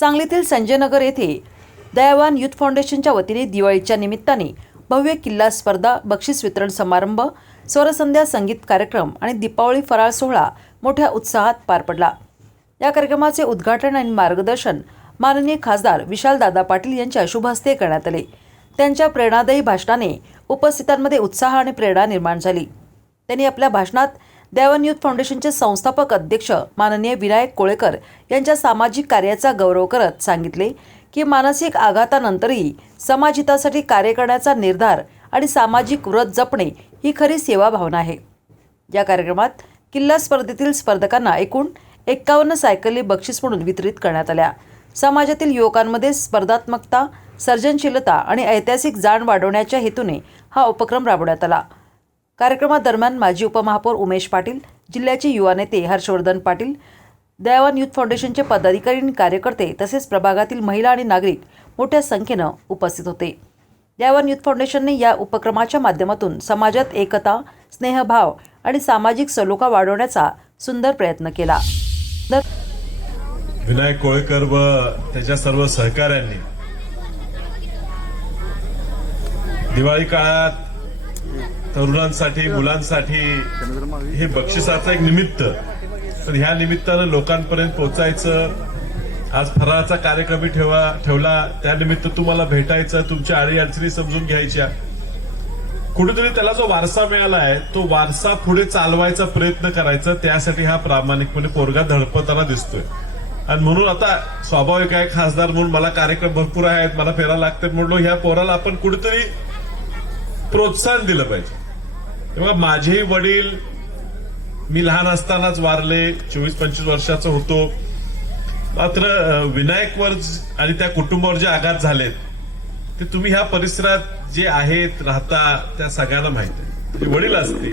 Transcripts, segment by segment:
सांगलीतील संजयनगर येथे दयावान युथ फाउंडेशनच्या वतीने दिवाळीच्या निमित्ताने भव्य किल्ला स्पर्धा बक्षीस वितरण समारंभ स्वरसंध्या संगीत कार्यक्रम आणि दीपावली फराळ सोहळा मोठ्या उत्साहात पार पडला. या कार्यक्रमाचे उद्घाटन आणि मार्गदर्शन माननीय खासदार विशालदादा पाटील यांच्या शुभहस्ते करण्यात आले. त्यांच्या प्रेरणादायी भाषणाने उपस्थितांमध्ये उत्साह आणि प्रेरणा निर्माण झाली. त्यांनी आपल्या भाषणात दैवन युथ फाउंडेशनचे संस्थापक अध्यक्ष माननीय विनायक कोळेकर यांच्या सामाजिक कार्याचा गौरव करत सांगितले की मानसिक आघातानंतरही समाजहितासाठी कार्य करण्याचा निर्धार आणि सामाजिक व्रत जपणे ही खरी सेवा भावना आहे. या कार्यक्रमात किल्ला स्पर्धेतील स्पर्धकांना एकूण एक्कावन्न सायकली बक्षीस म्हणून वितरित करण्यात आल्या. समाजातील युवकांमध्ये स्पर्धात्मकता सर्जनशीलता आणि ऐतिहासिक जाण वाढवण्याच्या हेतूने हा उपक्रम राबवण्यात आला. कार्यक्रमादरम्यान माजी उपमहापौर उमेश पाटील जिल्ह्याचे युवा नेते हर्षवर्धन पाटील दयावान युथ फाउंडेशनचे पदाधिकारी आणि कार्यकर्ते तसेच प्रभागातील महिला आणि नागरिक मोठ्या संख्येनं उपस्थित होते. दयावान युथ फाउंडेशनने या उपक्रमाच्या माध्यमातून समाजात एकता स्नेहभाव आणि सामाजिक सलोखा वाढवण्याचा सुंदर प्रयत्न केला. विनायक कोळेकर व त्याच्या सर्व सहकाऱ्यांनी दिवाळी काळात तरुणांसाठी मुलांसाठी हे बक्षिसाचं एक निमित्त. तर ह्या निमित्तानं लोकांपर्यंत पोचायचं आज फराळाचा कार्यक्रम ठेवा ठेवला. त्यानिमित्त तुम्हाला भेटायचं तुमच्या आडी अडचणी समजून घ्यायच्या. कुठेतरी त्याला जो वारसा मिळाला आहे तो वारसा पुढे चालवायचा प्रयत्न करायचा. त्यासाठी हा प्रामाणिकपणे पोरगा धडपताना दिसतोय. आणि म्हणून आता स्वाभाविक आहे खासदार म्हणून मला कार्यक्रम भरपूर आहेत मला फेरा लागते म्हणलो ह्या पोराला आपण कुठेतरी प्रोत्साहन दिलं पाहिजे. तेव्हा माझेही वडील मी लहान असतानाच वारले चोवीस पंचवीस वर्षाचा होतो. मात्र विनायकवर आणि त्या कुटुंबावर जे आघात झालेत ते तुम्ही ह्या परिसरात जे आहेत राहता त्या सगळ्यांना माहीत आहे. वडील असते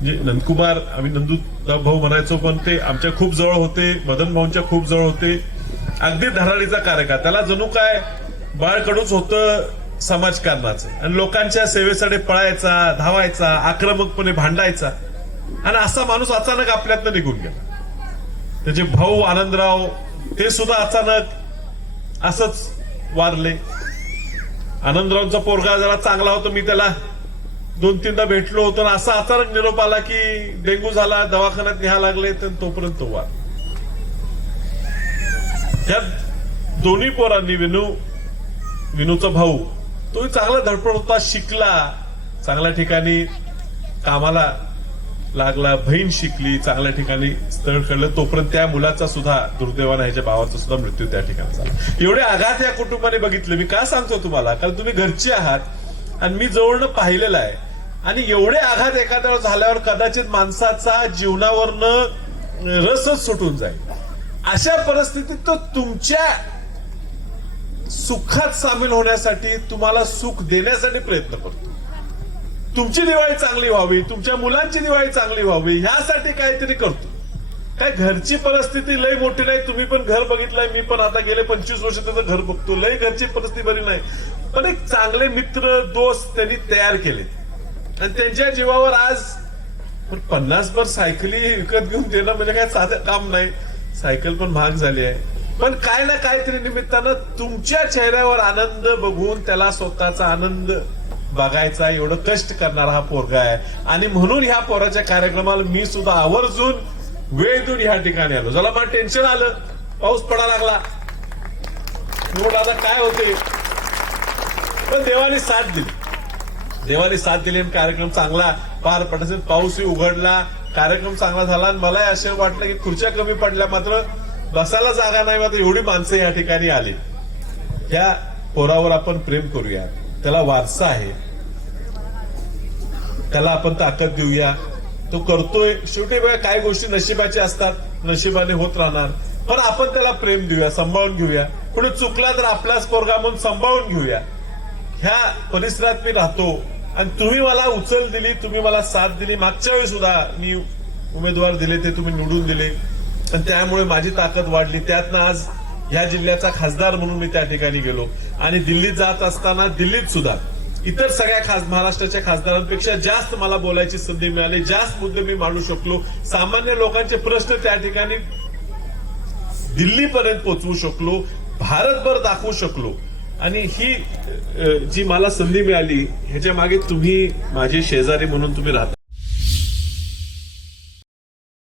म्हणजे नंदकुमार आम्ही नंदू भाऊ म्हणायचो पण ते आमच्या खूप जवळ होते मदन भाऊंच्या खूप जवळ होते. अगदी धराडीचा कार्यकाळ त्याला जणू काय बाळकडूच होतं समाजकारणाचं. आणि लोकांच्या सेवेसाठी पळायचा धावायचा आक्रमकपणे भांडायचा. आणि असा माणूस अचानक आपल्यातनं निघून गेला. त्याचे भाऊ आनंदराव ते सुद्धा अचानक असंच वारले. आनंदरावचा पोरगा जरा चांगला होता मी त्याला दोन तीनदा भेटलो होतो. आणि असा अचानक निरोप आला की डेंग्यू झाला दवाखान्यात न्यायला लागले तर तोपर्यंत तो वार त्या दोन्ही पोरांनी विनू विनूचा भाऊ तोही चांगला धडपड होता शिकला. चांगल्या ठिकाणी कामाला लागला बहीण शिकली चांगल्या ठिकाणी स्थळ कळलं तोपर्यंत त्या मुलाचा सुद्धा दुर्दैवानं ह्याच्या भावाचा सुद्धा मृत्यू त्या ठिकाणी झाला. एवढे आघात या कुटुंबाने बघितले. मी का सांगतो तुम्हाला? कारण तुम्ही घरचे आहात आणि मी जवळनं पाहिलेलं आहे. आणि एवढे आघात एखाद्यावर झाल्यावर कदाचित माणसाचा जीवनावरनं रसच सुटून जाईल. अशा परिस्थितीत तो तुमच्या सुखात सामील होण्यासाठी तुम्हाला सुख देण्यासाठी प्रयत्न करतो. तुमची दिवाळी चांगली व्हावी तुमच्या मुलांची दिवाळी चांगली व्हावी ह्यासाठी काहीतरी करतो. काय घरची परिस्थिती लय मोठी नाही तुम्ही पण घर बघितलंय मी पण आता गेले पंचवीस वर्ष त्याचं घर बघतो लय घरची परिस्थिती बरी नाही. पण एक चांगले मित्र दोस्त त्यांनी तयार केले. आणि त्यांच्या जीवावर आज पण पन्नास भर सायकली विकत घेऊन देणं म्हणजे काय साधं काम नाही. सायकल पण महाग झाली आहे. पण काय ना काहीतरी निमित्तानं तुमच्या चेहऱ्यावर आनंद बघून त्याला स्वतःचा आनंद बघायचा एवढं कष्ट करणारा हा पोरगा आहे. आणि म्हणून ह्या पोराच्या कार्यक्रमाला मी सुद्धा आवर्जून वेळ देऊन ह्या ठिकाणी आलो. ज्याला मला टेन्शन आलं. पाऊस पडा लागला. आता काय होते? पण देवाने साथ दिली. देवाने साथ दिली आणि कार्यक्रम चांगला पार पडत पाऊसही उघडला. कार्यक्रम चांगला झाला आणि मला असं वाटलं की खुर्च्या कमी पडल्या मात्र बसायला जागा नाही मात्र एवढी माणसं या ठिकाणी आली. त्या पोरावर आपण प्रेम करूया. त्याला वारसा आहे. त्याला आपण ताकद देऊया. तो करतोय. शेवटी बघा काय गोष्टी नशिबाच्या असतात. नशिबाने होत राहणार. पण आपण त्याला प्रेम देऊया सांभाळून घेऊया. कुणी चुकला तर आपलाच पोरगा म्हणून सांभाळून घेऊया. ह्या परिसरात मी राहतो. आणि तुम्ही मला उचल दिली तुम्ही मला साथ दिली. मागच्या वेळी सुद्धा मी उमेदवार दिले ते तुम्ही निवडून दिले. आणि त्यामुळे माझी ताकद वाढली. त्यातनं आज ह्या जिल्ह्याचा खासदार म्हणून मी त्या ठिकाणी गेलो. आणि दिल्लीत जात असताना दिल्लीत सुद्धा इतर सगळ्या खास महाराष्ट्राच्या खासदारांपेक्षा जास्त मला बोलायची संधी मिळाली. जास्त मुद्दे मी मांडू शकलो. सामान्य लोकांचे प्रश्न त्या ठिकाणी दिल्लीपर्यंत पोहोचवू शकलो. भारतभर दाखवू शकलो. आणि ही जी मला संधी मिळाली ह्याच्या मागे तुम्ही माझे शेजारी म्हणून तुम्ही राहता.